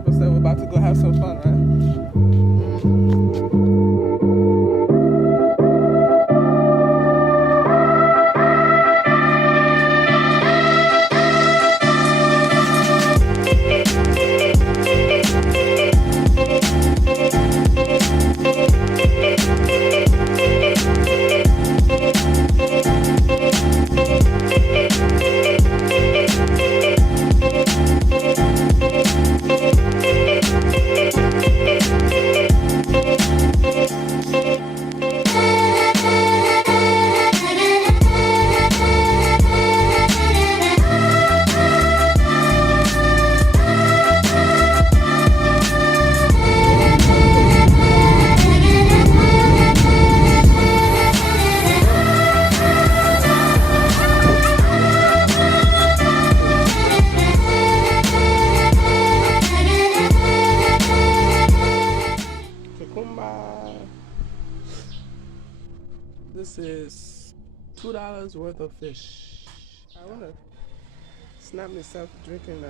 Papa said we're about to go have some fun, right? This is $2 worth of fish. I wanna snap myself drinking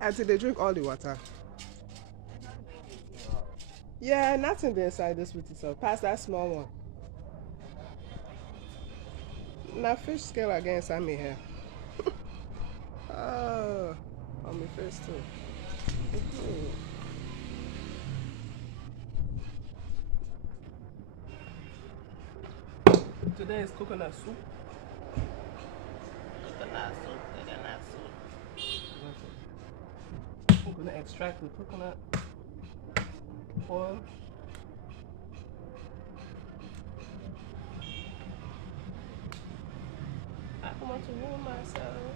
until they drink all the water. Yeah, nothing be inside this with itself. Pass that small one. Now fish scale again inside me here. Oh, on my face too. Today is coconut soup. Coconut soup. I'm gonna extract the coconut oil. I don't want to ruin myself.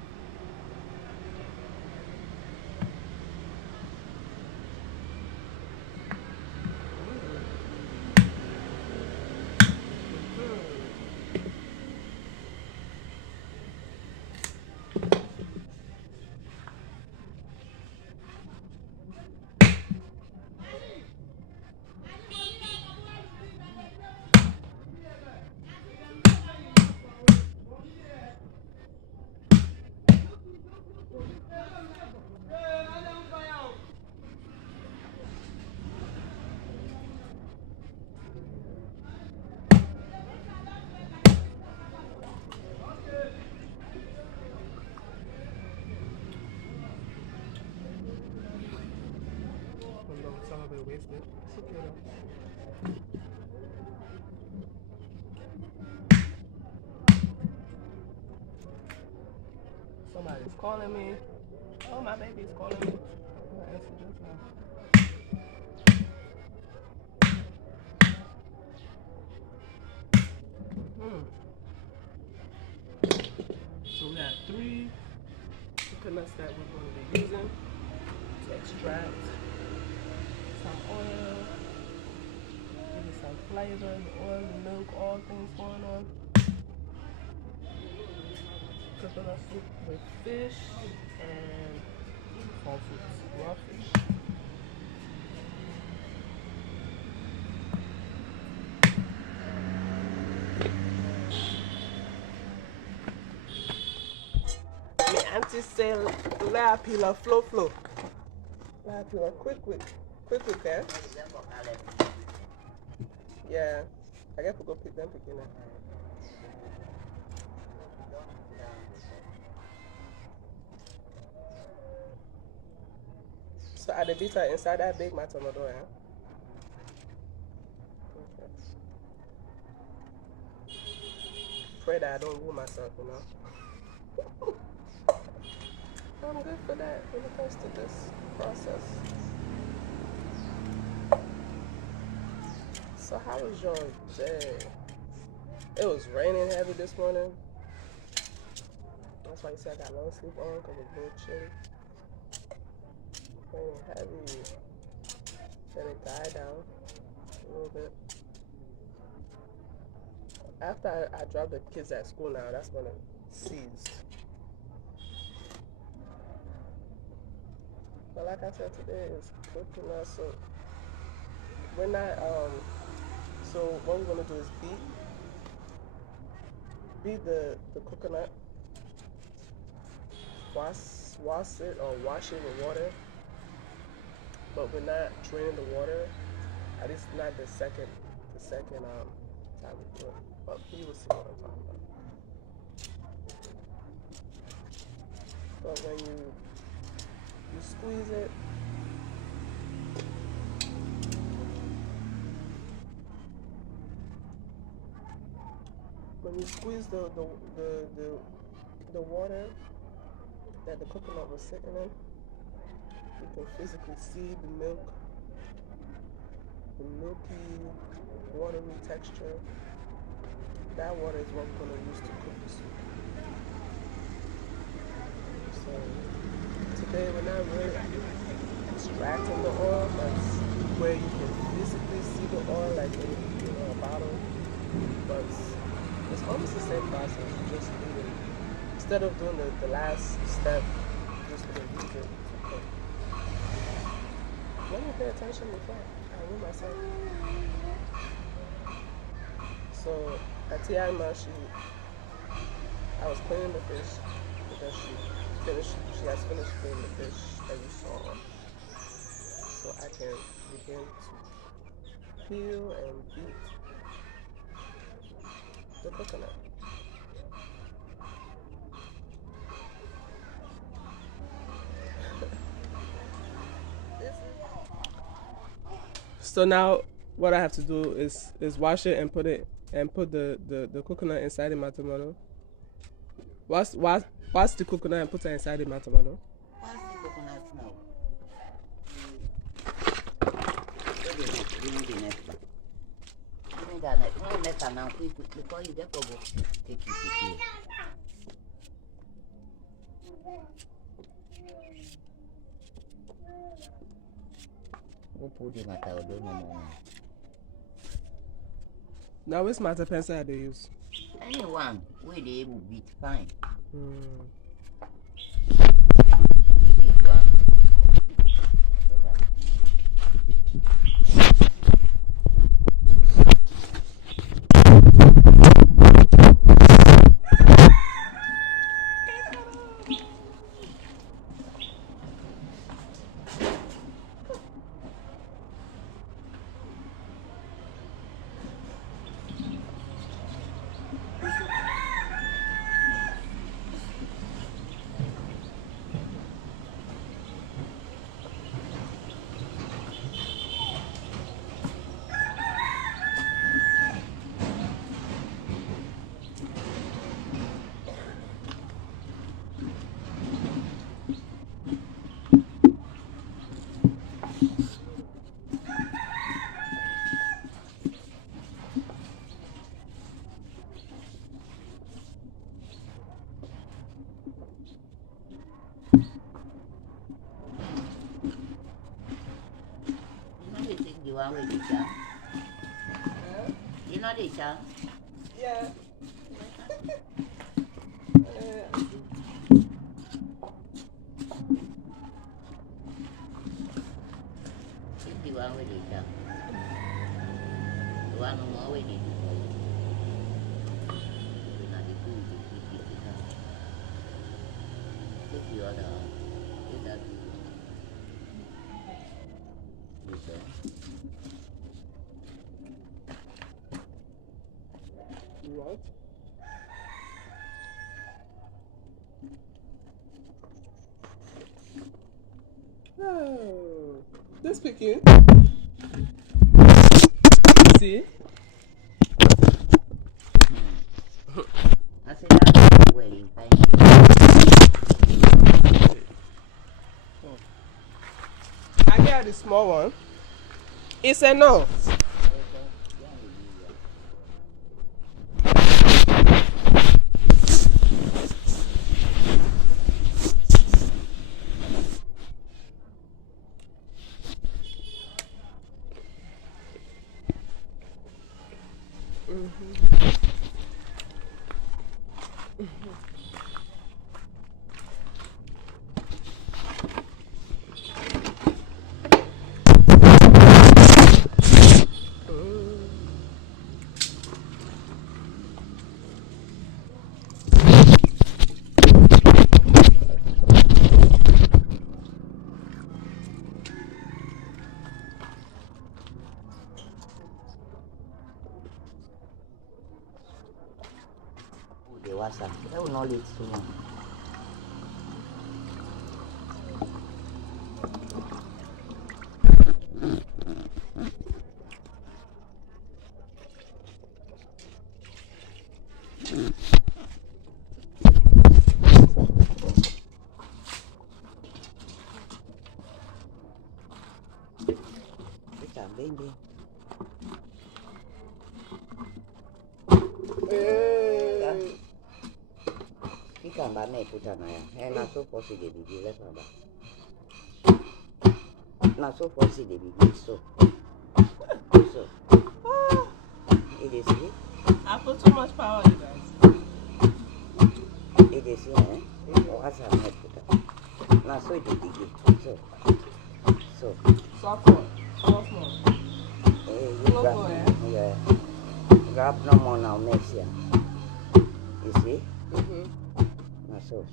Some of it wasted. It's okay though. Somebody's calling me. Oh, my baby's calling me. I'm gonna answer just now. So we got 3 coconuts that we're going to be using to extract some oil, give it some flavor, the oil, the milk, all things going on. Coconut soup with fish and fall fruits, raw fish. My auntie say, la pila flow. La pila quick, eh? Yeah, I guess we'll go pick them again. So are the beets are inside that big matomado, yeah? Okay. Pray that I don't ruin myself, you know? I'm good for that when it comes to this process. So how was your day? It was raining heavy this morning. That's why you said I got long sleep on because it's real chilly. Raining heavy. Then it died down a little bit. After I dropped the kids at school now, that's when it ceased. But like I said, today is coconut soup. We're not, so what we're gonna do is beet beat the coconut, wash it or wash it with water, but we're not draining the water. At least not the second time we do it. But you will see what I'm talking about. But when you squeeze it, when you squeeze the water that the coconut was sitting in, you can physically see the milk, the milky, watery texture. That water is what we're going to use to cook the soup. So today we're not really extracting the oil, but where you can physically see the oil like in a bottle. But it's almost the same process. You just leave it. Instead of doing the last step, just gonna use it to cook. Let me pay attention before I move myself. So at Tiama, I was cleaning the fish because she has finished cleaning the fish that you saw. So I can begin to peel and beat the coconut. So now what I have to do is wash it and put the coconut inside of my tomato. Wash the coconut and put it inside of my tomato. Wash the coconut now. Give me that next. No, make now quick before you get over. Take it. We'll put the matter or don't know. Now which matter pencil they use? Anyone where they able beat fine. You know the child? Yeah. The one with the child. The one who always did. Take the other one. Take that. What? Oh, this picking. See? I said that's wedding. I got the small one. It's a no. wash am. That will not lead too long. It's a baby. Ikan banyak putar naya. Naso fosi de bigi let apa? Naso fosi de bigi so. It is it. I put too much power, you guys. It is it. What's a net putar? Naso de bigi so. Soft one. Soft one. You grab, yeah. Grab no more now next year. You see? Naso.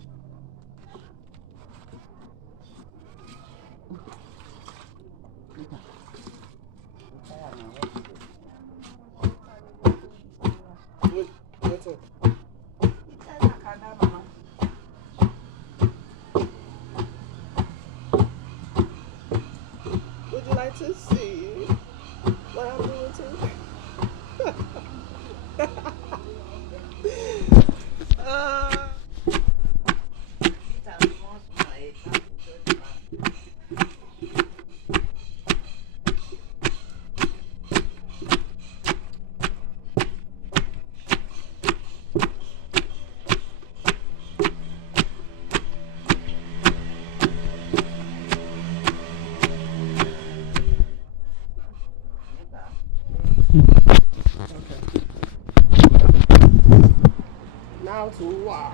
What's it? Would you like to see what I'm doing too? Now to wash.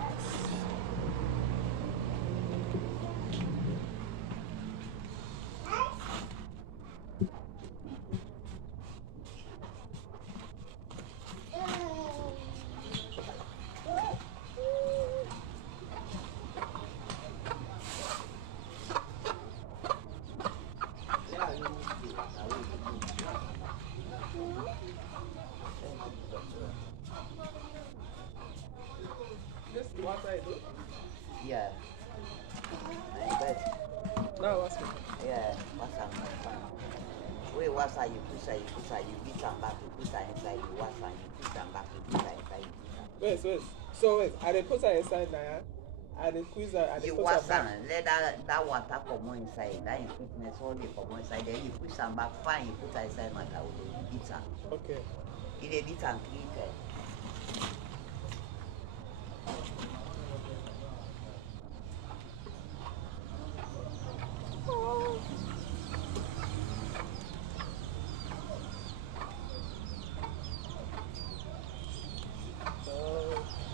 This what I do? Yeah. But No, what's it? yeah, what's up? Wait, what's up? You push her, you beat her back, you put her inside, you wash her, you put her back, you put her inside, you put her. Wait. So wait, I did put her inside now. I did squeeze her. I did You put her wash her, back. let that water come inside, that infiniteness all they come inside, then you push her back, fine, you put her inside my towel, you beat her. Okay. You dey beat and clean her.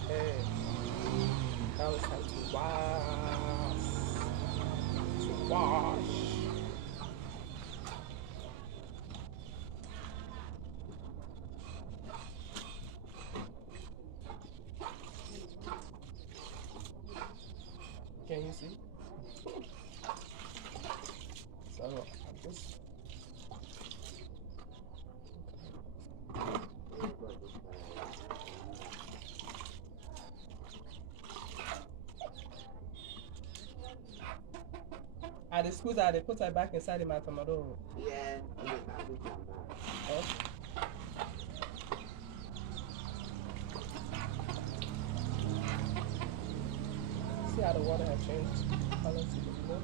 Okay. Now it's time to wash. Can you see? So I'm just. I did squeeze her, I did put her back inside in my tomato. Yeah, you can beat her back. See how the water has changed color to the blue?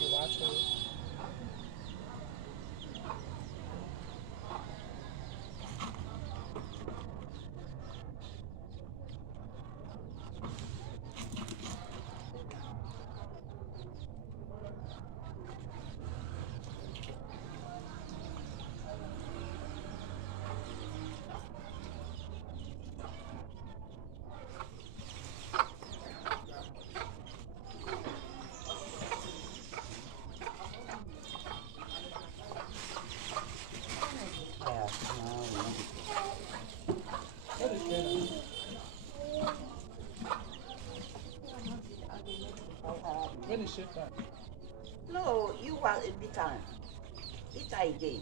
You watching it? shift that. No, you want a bit time. Bit again.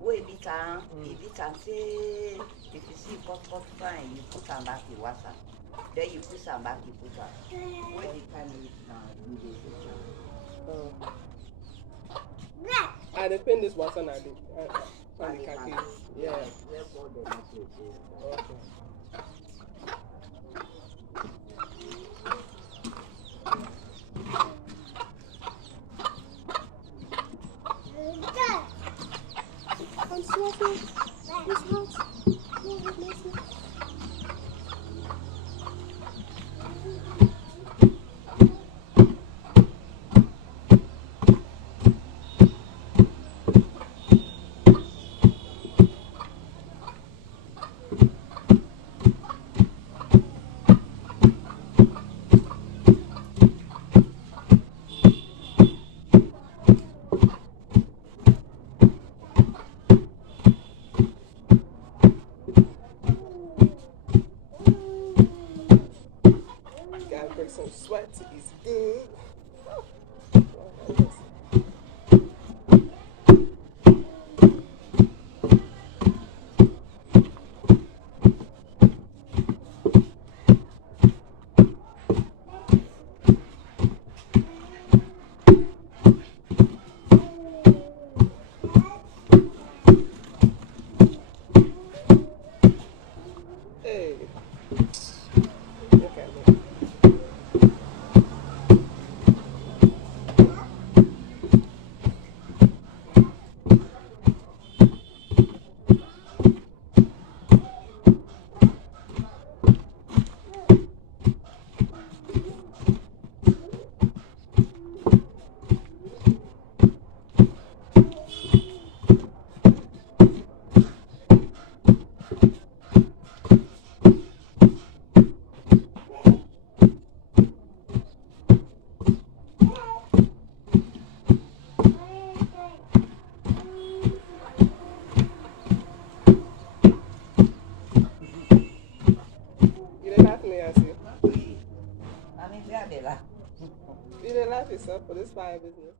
Wait bit time. If it time say if you see cut fine, you put them back in water. Then you put some back, you put them. When the time is now, you dey switch am. I depend this water na the on the khaki. Yeah. Where all the message is. Okay. I'm sweating. It's hot. Gotta break some sweat is good. Hey. Okay. You didn't laugh at me, I see. I mean, where they laugh. You didn't laugh yourself for this fire business.